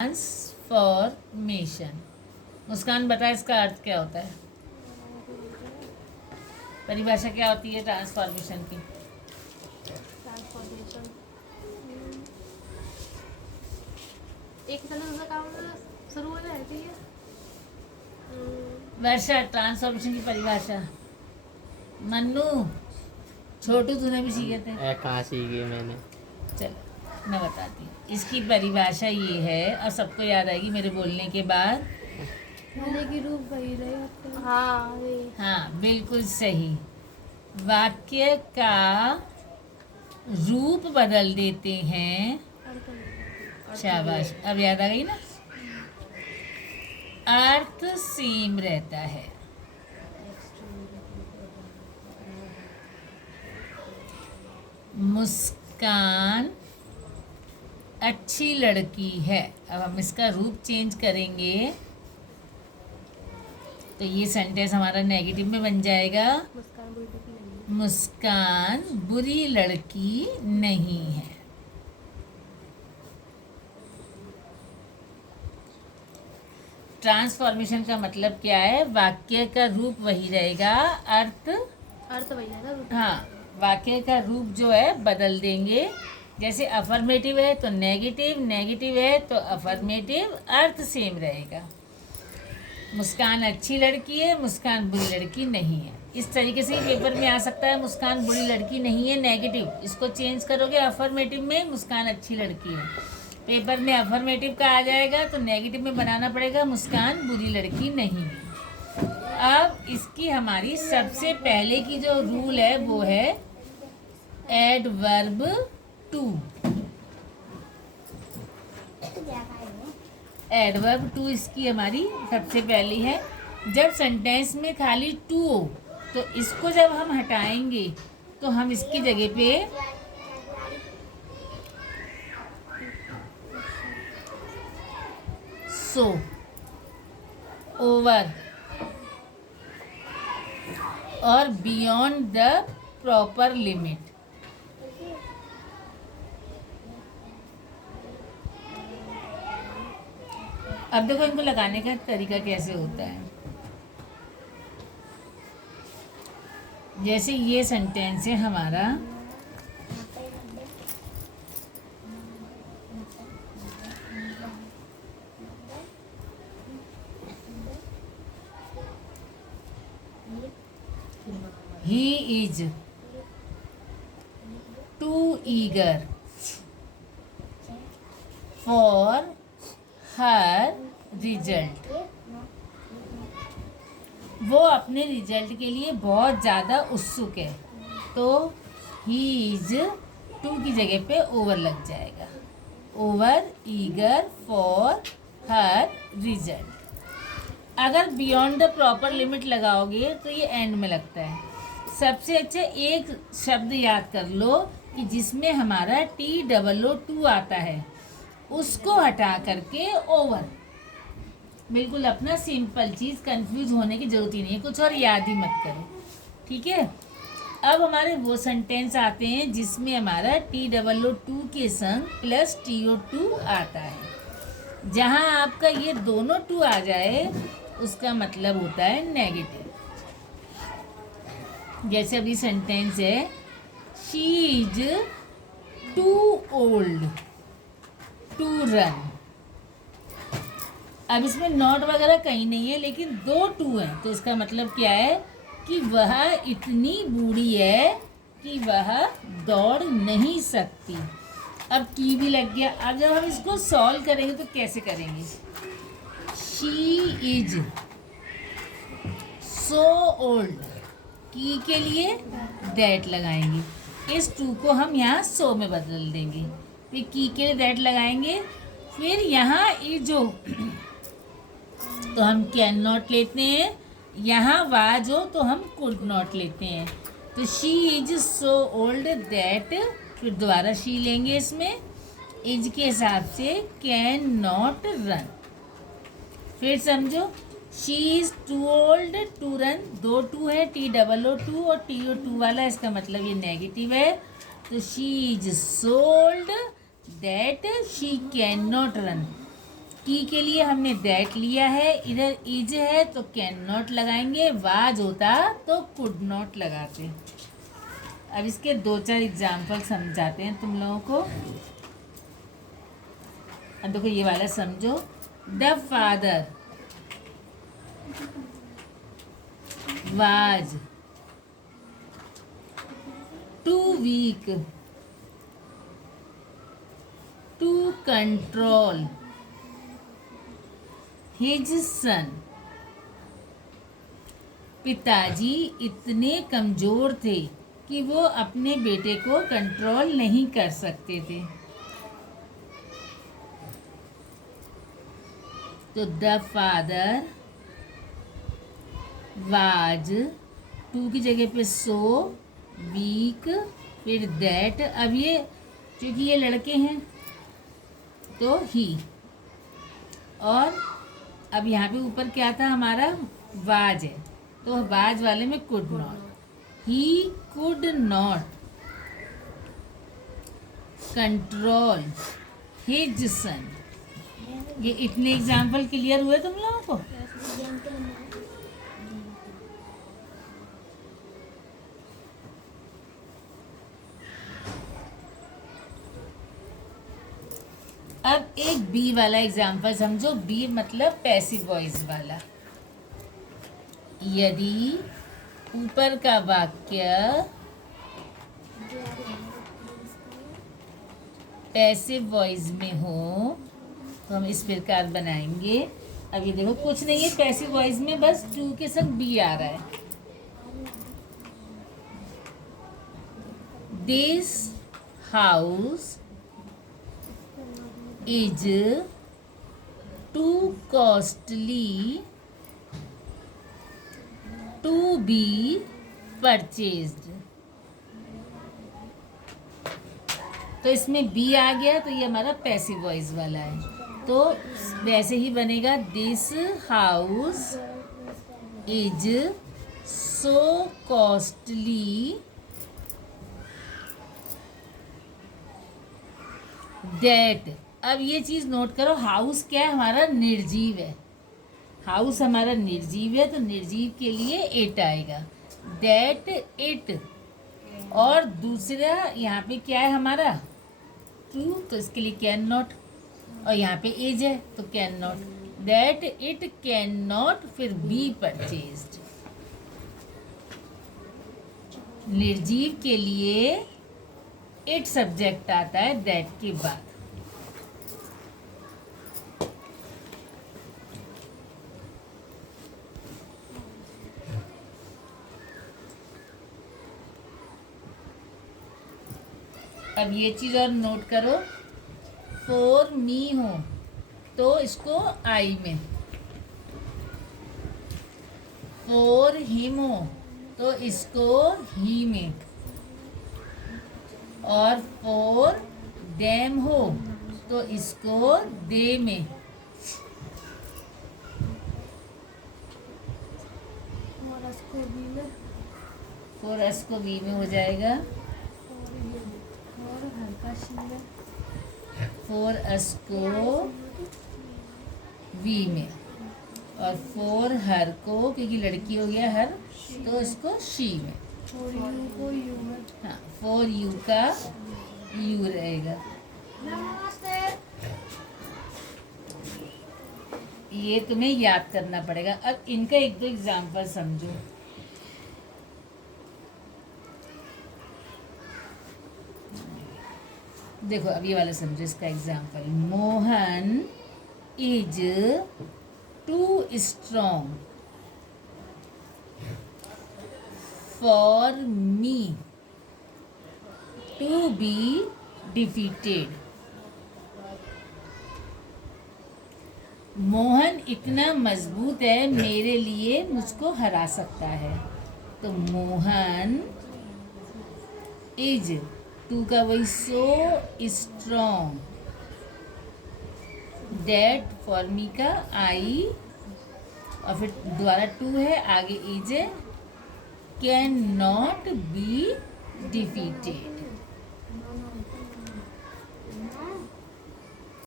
Transformation. मुस्कान बता इसका अर्थ क्या होता है, परिभाषा क्या होती है ट्रांसफॉर्मेशन की? ट्रांसफॉर्मेशन एक सेंटेंस का काम शुरू हो जाए ठीक है। वर्षा, ट्रांसफॉर्मेशन की परिभाषा। मन्नू, छोटू तूने भी सीखे थे? कहाँ सीखी मैंने। चलो मैं बताती हूँ। इसकी परिभाषा ये है, और सबको याद आएगी मेरे बोलने के बाद। पहले की रूप वही रहे। हाँ बिल्कुल सही। वाक्य का रूप बदल देते हैं। शाबाश, अब याद आ गई ना। अर्थ सेम रहता है। मुस्कान अच्छी लड़की है। अब हम इसका रूप चेंज करेंगे तो ये सेंटेंस हमारा नेगेटिव में बन जाएगा। मुस्कान बुरी लड़की नहीं है। ट्रांसफॉर्मेशन का मतलब क्या है? वाक्य का रूप वही रहेगा, अर्थ वही है ना। हाँ, वाक्य का रूप जो है बदल देंगे। जैसे अफर्मेटिव है तो नेगेटिव, नेगेटिव है तो अफर्मेटिव, अर्थ सेम रहेगा। मुस्कान अच्छी लड़की है, मुस्कान बुरी लड़की नहीं है। इस तरीके से ही पेपर में आ सकता है। मुस्कान बुरी लड़की नहीं है नेगेटिव, इसको चेंज करोगे अफर्मेटिव में मुस्कान अच्छी लड़की है। पेपर में अफर्मेटिव का आ जाएगा तो नेगेटिव में बनाना पड़ेगा मुस्कान बुरी लड़की नहीं है। अब इसकी हमारी सबसे पहले की जो रूल है वो है एडवर्ब टू। एडवर्ब टू इसकी हमारी सबसे पहली है। जब सेंटेंस में खाली टू हो तो इसको जब हम हटाएंगे तो हम इसकी जगह पे सो, ओवर और बियॉन्ड द प्रॉपर लिमिट। अब देखो इनको लगाने का तरीका कैसे होता है। जैसे ये सेंटेंस है हमारा, he is too eager for her result। वो अपने रिजल्ट के लिए बहुत ज़्यादा उत्सुक है, तो ही इज टू की जगह पे ओवर लग जाएगा। Over eager for her result. अगर बियॉन्ड द प्रॉपर लिमिट लगाओगे तो ये एंड में लगता है। सबसे अच्छा एक शब्द याद कर लो कि जिसमें हमारा TOO आता है, उसको हटा करके ओवर। बिल्कुल अपना सिंपल चीज़, कंफ्यूज होने की जरूरत ही नहीं है, कुछ और याद ही मत करो, ठीक है। अब हमारे वो सेंटेंस आते हैं जिसमें हमारा TOO के संग प्लस TO2 आता है। जहाँ आपका ये दोनों टू आ जाए उसका मतलब होता है नेगेटिव। जैसे अभी सेंटेंस है she is too old to run. अब इसमें नॉट वगैरह कहीं नहीं है, लेकिन दो टू हैं, तो इसका मतलब क्या है कि वह इतनी बूढ़ी है कि वह दौड़ नहीं सकती। अब की भी लग गया। अब जब हम इसको सॉल्व करेंगे तो कैसे करेंगे? शी इज सो ओल्ड, की के लिए दैट लगाएंगे। इस टू को हम यहाँ सो में बदल देंगे, फिर की के लिए दैट लगाएंगे। फिर यहाँ इज हो तो हम कैन नॉट लेते हैं, यहाँ वाज हो तो हम कुड नॉट लेते हैं। तो she is so old that, फिर दोबारा शी लेंगे इसमें, इज के हिसाब से कैन नॉट रन। फिर समझो she is too old to run, दो टू है, TOO और TO2 वाला, इसका मतलब ये नेगेटिव है। तो she is so old that she can not run. की के लिए हमने दैट लिया है, इधर इज है तो कैन नॉट लगाएंगे, वाज होता तो कुड नॉट लगाते। अब इसके 2-4 एग्जाम्पल समझाते हैं तुम लोगों को। अब देखो ये वाला समझो। The father was too weak to control his son. पिताजी इतने कमजोर थे कि वो अपने बेटे को कंट्रोल नहीं कर सकते थे। तो द फादर वाज, टू की जगह पे सो, वीक, फिर दैट। अब ये क्योंकि ये लड़के हैं तो ही, और अब यहाँ पे ऊपर क्या था हमारा, वाज है, तो वाज वाले में could not. He could not control his सन। ये इतने एग्जाम्पल क्लियर हुए तुम लोगों को? अब एक बी वाला एग्जाम्पल समझो। बी मतलब पैसिव वॉइस वाला। यदि ऊपर का वाक्य पैसिव वॉइस में हो तो हम इस प्रकार बनाएंगे। अब ये देखो कुछ नहीं है पैसिव वॉइस में, बस टू के संग बी आ रहा है। This house is too costly to be purchased. तो इसमें बी आ गया तो ये हमारा पैसिव वॉइस वाला है। तो वैसे ही बनेगा, this house is so costly that. अब ये चीज़ नोट करो, हाउस क्या है हमारा, निर्जीव है। हाउस हमारा निर्जीव है तो निर्जीव के लिए इट आएगा। दैट इट, और दूसरा यहाँ पे क्या है हमारा, ट्रू, तो इसके लिए कैन नॉट, और यहाँ पे इज है तो can not. That it can not, फिर बी परचेज्ड। निर्जीव के लिए इट सब्जेक्ट आता है दैट के बाद। अब ये चीज़ और नोट करो, फॉर मी हो तो इसको आई में, फॉर हिम हो तो इसको ही में, और फॉर देम हो तो इसको दे में। फॉर अस को वी में हो जाएगा, फॉर अस को वी में, और फॉर हर को, क्योंकि लड़की हो गया हर, तो इसको शी में। हाँ, फॉर यू का यू रहेगा। ये तुम्हें याद करना पड़ेगा। अब इनका एक दो एग्जाम्पल समझो। देखो अब ये वाला समझो इसका example. Mohan is too strong for me to be defeated. Mohan इतना मजबूत है मेरे लिए मुझको हरा सकता है। तो मोहन इज, टू का वही so strong, that for me का आई, और फिर दोबारा टू है, आगे इज है, कैन नॉट बी डिफीटेड।